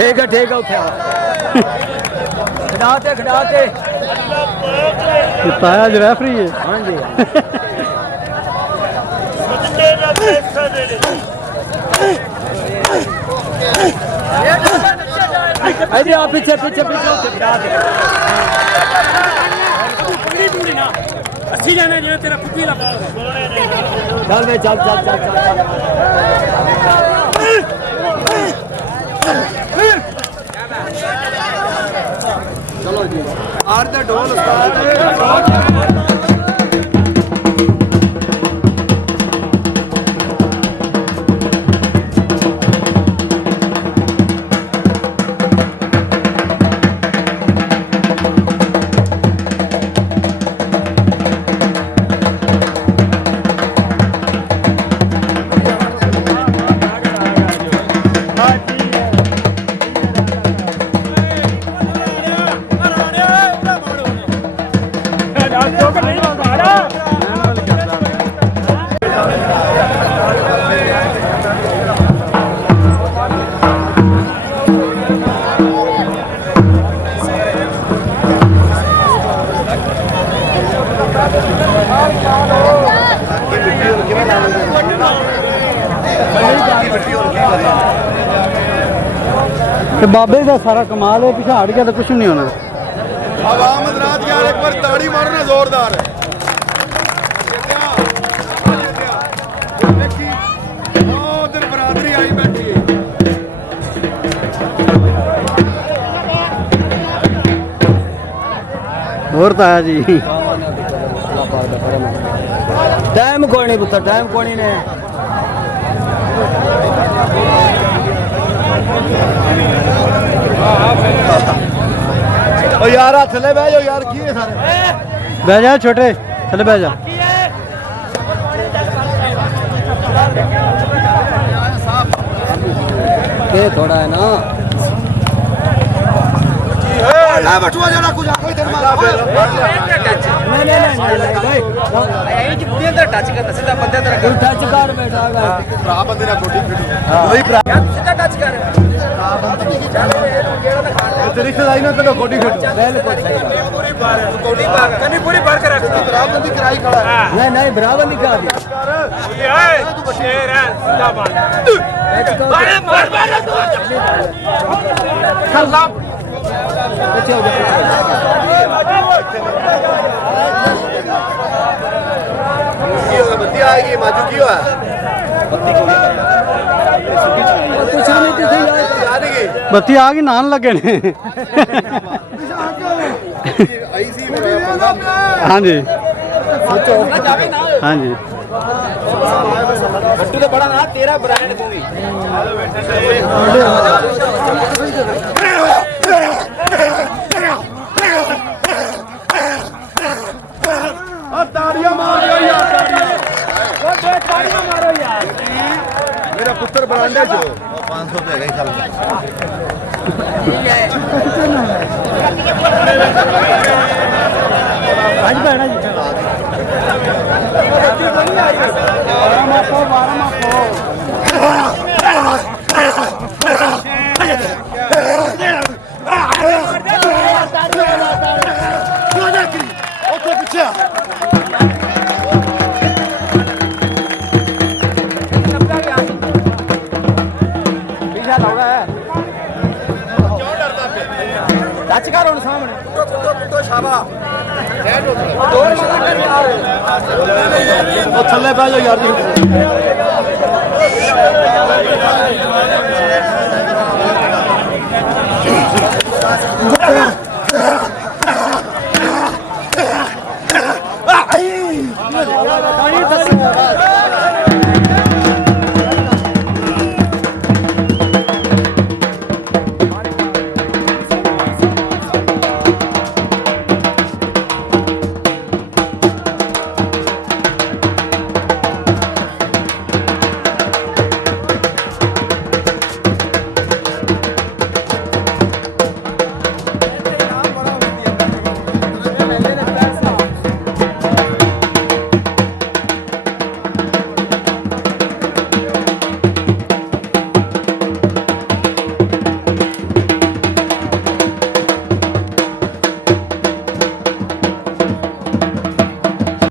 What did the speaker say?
ठीक है ठीक है उठे खिडाते ताया जो रेफरी है। हाँ जी अरे आप पीछे पीछे पीछे अच्छी जाना जो तेरा पुती ला चल बे चल चल चल चल चलो जी आर दा ढोल उस्ताद बाबे का सारा कमाल है, पीछे हट गया तो कुछ नहीं होना। आवाम हज़रात यार एक बार ताड़ी मारो ना जोरदार। उधर बरादरी आई बैठी है। और ताया जी टाइम कोई नहीं पुत्र टाइम कोई नहीं ने ओ यार थले बह जाओ यार, की है सारे बह जा छोटे थले बह जा। ये थोड़ा है ना ला बटुआ जरा कुछ कोई इधर मार नहीं भाई ये जी पूरी अंदर टच करना सीधा बंदे अंदर टच कर बैठा है भरा बंदे ना कोठी वही भरा सीधा टच कर रिश्तेदारी ना तो कोठी खटो पूरी बार कनी पूरी बार कर बराबंदी कराई खड़ा है। नहीं बराबंदी करा दी ये तू शेर है सीधा मार अरे मार तू अल्लाह अच्छे हो ये बत्ती आएगी माजू क्यों है कुछ नहीं थी आएगी बत्ती आ गई नान लगे ने। आई सी हाँ जी हाँ जी तो बड़ा ना तेरा ब्रांड तू भी ताड़ियां मारो यार, ताड़ियां मारो यार। मेरा पुत्र बरांडे जो 500 रुपए गई चल आज बैठा जी टच कर उन सामने तो शाबा थल्ले पै जाओ यार।